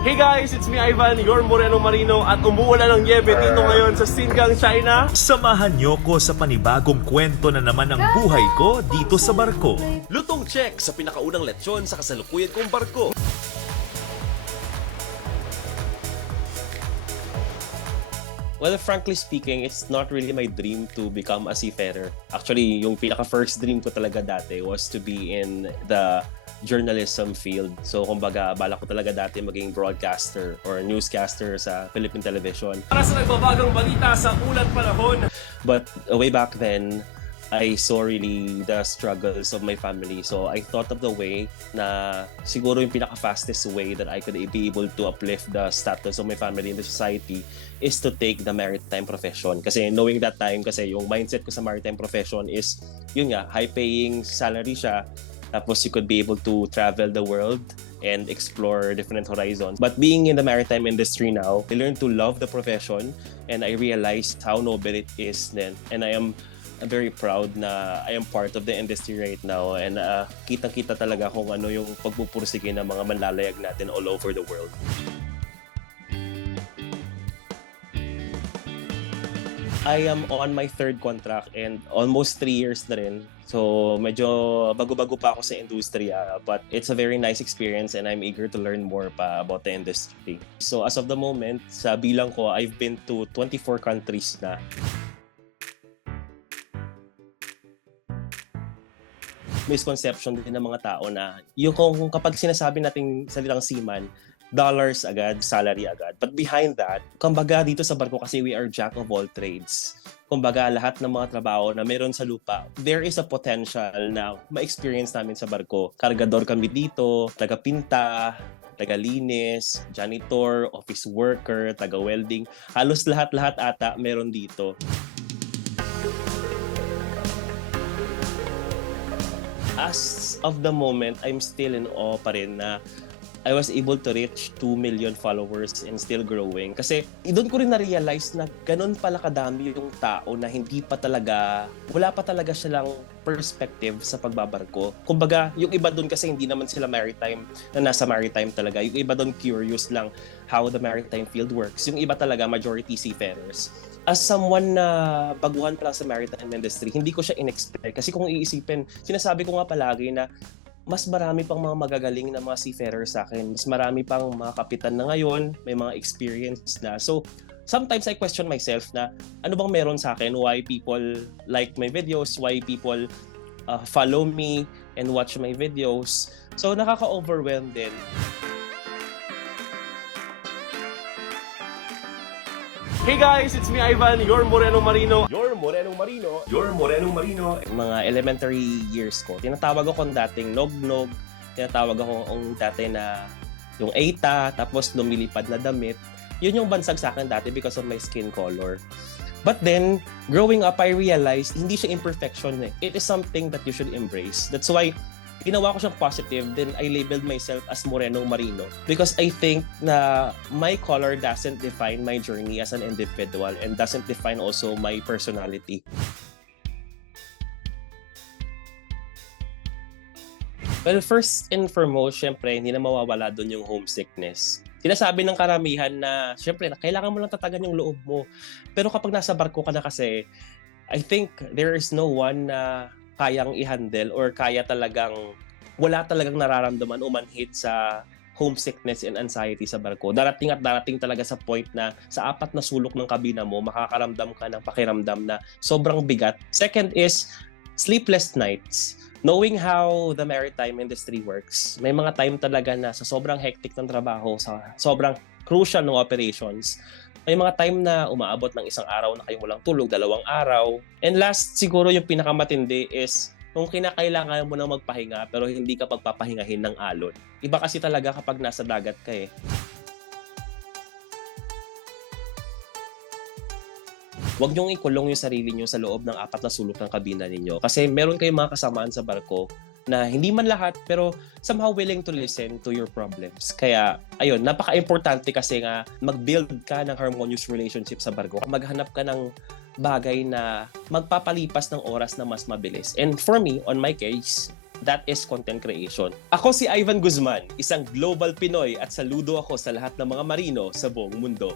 Hey guys, it's me Ivan, your Moreno Marino at umuulan ng yebe dito ngayon sa Xinjiang, China. Samahan niyo ko sa panibagong kwento na naman ng buhay ko dito sa barko. Lutong check sa pinakaunang letsyon sa kasalukuyan kong barko. Well, frankly speaking, it's not really my dream to become a seafarer. Actually, yung pinaka-first dream ko talaga dati was to be in the journalism field. So, kumbaga, bala ko talaga dati maging broadcaster or newscaster sa Philippine television. Para sa nagbabagang balita sa ulat panahon. But way back then, I saw really the struggles of my family. So I thought of the way na siguro yung pinaka-fastest way that I could be able to uplift the status of my family in the society is to take the maritime profession. Kasi knowing that time, kasi yung mindset ko sa maritime profession is, yun nga, high-paying salary siya. Tapos you could be able to travel the world and explore different horizons. But being in the maritime industry now, I learned to love the profession and I realized how noble it is then. And I'm very proud na I am part of the industry right now and kitang-kita talaga kung ano yung pagpupursige ng mga manlalayag natin all over the world. I am on my third contract and almost 3 years na rin. So medyo bago-bago pa ako sa industriya, but it's a very nice experience and I'm eager to learn more pa about the industry. So as of the moment, sa bilang ko, I've been to 24 countries na. Misconception din ng mga tao na yung kung kapag sinasabi nating salitang seaman, dollars agad, salary agad. But behind that, kumbaga dito sa barko kasi we are jack of all trades. Kumbaga lahat ng mga trabaho na meron sa lupa, there is a potential na ma-experience namin sa barko. Kargador kami dito, taga-pinta, taga-linis, janitor, office worker, taga-welding. Halos lahat-lahat ata meron dito. As of the moment, I'm still in awe pa rin na I was able to reach 2 million followers and still growing. Kasi doon ko rin na-realize na ganun pala kadami yung tao na hindi pa talaga, wala pa talaga silang perspective sa pagbabarko. Kumbaga, yung iba doon kasi hindi naman sila maritime, na nasa maritime talaga. Yung iba doon curious lang how the maritime field works. Yung iba talaga, majority seafarers. As someone na baguhan pa lang sa maritime industry, hindi ko siya in-expect. Kasi kung iisipin, sinasabi ko nga palagi na mas marami pang mga magagaling na mga seafarers sa akin. Mas marami pang mga kapitan na ngayon, may mga experience na. So, sometimes I question myself na ano bang meron sa akin? Why people like my videos? Why people follow me and watch my videos? So, nakaka-overwhelm din. Hey guys, it's me Ivan, your Moreno Marino. Your Moreno Marino. Your Moreno Marino. Mga elementary years ko, tinatawag akong dating nog-nog, tinatawag akong dati na yung Eita, tapos lumilipad na damit. Yun yung bansag sa akin dati because of my skin color. But then, growing up, I realized hindi siya imperfection eh. It is something that you should embrace. That's why ginawa ko siyang positive, then I labeled myself as Moreno Marino because I think na my color doesn't define my journey as an individual and doesn't define also my personality. Well, first and foremost, syempre, hindi na mawawala doon yung homesickness. Sinasabi ng karamihan na, syempre, kailangan mo lang tatagan yung loob mo. Pero kapag nasa barko ka na kasi, I think there is no one na kayang i-handle or kaya talagang wala talagang nararamdaman o manhid sa homesickness and anxiety sa barko. Darating at darating talaga sa point na sa apat na sulok ng kabina mo, makakaramdam ka ng pakiramdam na sobrang bigat. Second is sleepless nights. Knowing how the maritime industry works, may mga time talaga na sa sobrang hectic ng trabaho, sa sobrang crucial ng operations, may mga time na umaabot ng 1 araw na kayo walang tulog, 2 araw. And last, siguro yung pinakamatindi is kung kinakailangan mo nang magpahinga pero hindi ka pagpapahingahin ng alon. Iba kasi talaga kapag nasa dagat ka eh. Huwag niyong ikulong yung sarili niyo sa loob ng 4 na sulok ng kabina ninyo. Kasi meron kayong mga kasamaan sa barko na hindi man lahat pero somehow willing to listen to your problems. Kaya, ayun, napaka-importante kasi nga mag-build ka ng harmonious relationship sa barko. Maghanap ka ng bagay na magpapalipas ng oras na mas mabilis. And for me, on my case, That is content creation. Ako si Ivan Guzman, isang global Pinoy at saludo ako sa lahat ng mga marino sa buong mundo.